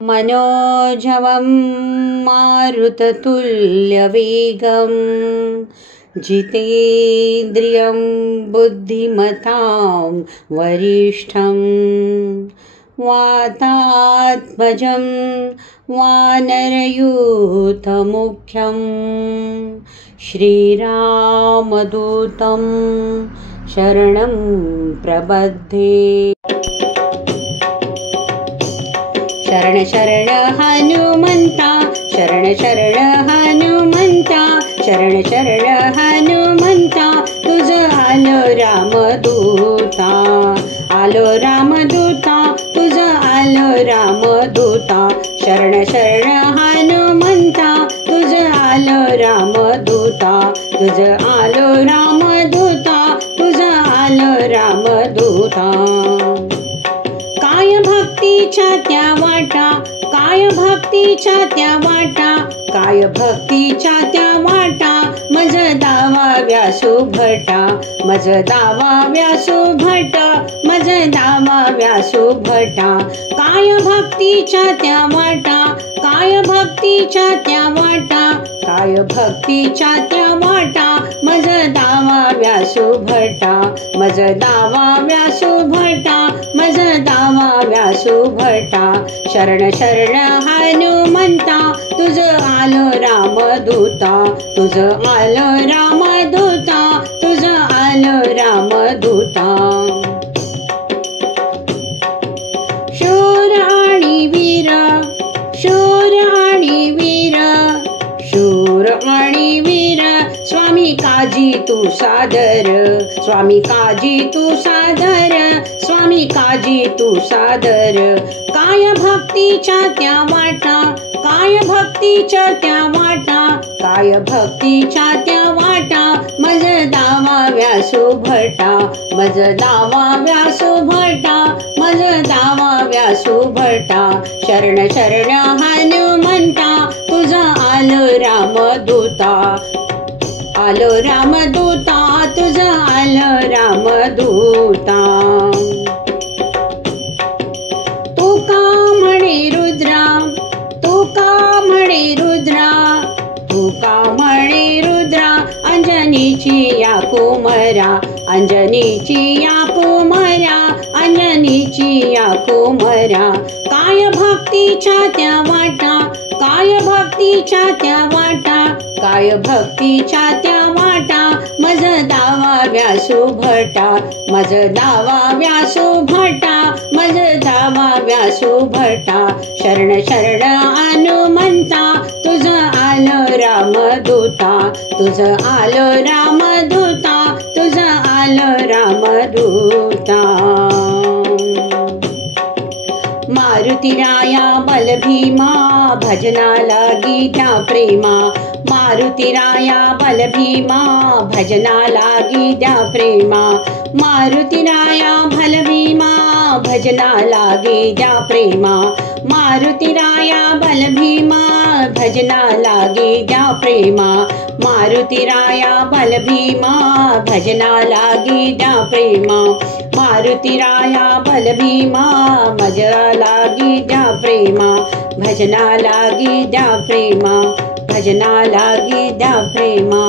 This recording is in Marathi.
मनोजवं मारुततुल्यवेगं जितेन्द्रियं बुद्धिमतां वरिष्ठं वातात्मजं वानरयूथमुख्यं श्रीरामदूतं शरणं प्रपद्ये। शरण शरण हनुमंता, शरण शरण हनुमंता, शरण शरण हनुमंता, तुझ आलो रामदूता, आलो रामदूता, तुझ आलो रामदूता। शरण शरण हनुमंता, तुझ आलो रामदूता, तुझ आलो रामदूता, तुझ आलो रामदूता। काय भक्तीच्या त्या वाटा, काय भक्तीच्या त्या वाटा, काय भक्तीच्या त्या वाटा, मज दावा व्यासू भटा, मज दावा व्यासू भट, मज दावा व्यासू भटा। काय भक्तीच्या त्या वाटा, काय भक्तीच्या त्या वाटा, काय भक्तीच्या त्या वाटा, मज दावा व्यासू भटा, मज दावा व्यासू भटा, मज दावा व्यासू भटा। शरण शरण हनुमंता, तुझ आलो रामदूता, तुझ आलो रामदूता, तुझ आलो रामदूता। शूर आणि वीर, शूर आणि वीर, शूर आणि वीर, स्वामी काजी तू सादर, स्वामी काजी तू सादर, स्वामी काजी तू सादर। काय भक्तीच्या त्या वाटा, काय भक्तीच्या त्या वाटा, काय भक्तीच्या त्या वाटा, मज दावा व्यासू भटा, मज दावा व्यासू भटा, मज दावा व्यासू भटा। शरण शरण हनुमंता, तुझ आलो रामदूता, आलो रामदूता, तुझ आलो रामदूता। तू का म्हणे रुद्रा, तू का म्हणे रुद्रा, तू का म्हणे रुद्रा, अंजनीची या कुमरा, अंजनीची या कुमरा, अंजनीची या कुमरा। काय भक्तीच्या त्या वाटा, काय भक्तीच्या त्या वाटा, काय भक्तीच्या त्या वाटा, मज दावा व्यासू भटा, मज दावा व्यासू भटा, मज दावा व्यासू भटा। शरण शरण हनुमंता, तुझ आलो रामदूता, तुझ आलो रामदूता, तुझ आलो रामदूता। मारुतीराया बलभीमा, भजना लागी त्या प्रेमा, मारुतीराया बलभीमा, भजना लागी त्या प्रेमा, मारुतीराया बलभीमा, भजना लागी त्या प्रेमा, मारुतीराया बलभीमा, भजना लागी त्या प्रेमा, मारुतीराया बलभीमा, भजना लागी त्या प्रेमा, मारुतीराया बलभीमा, भजना लागी त्या प्रेमा, भजना लागी त्या प्रेमा, भजना लागी त्या प्रेमा।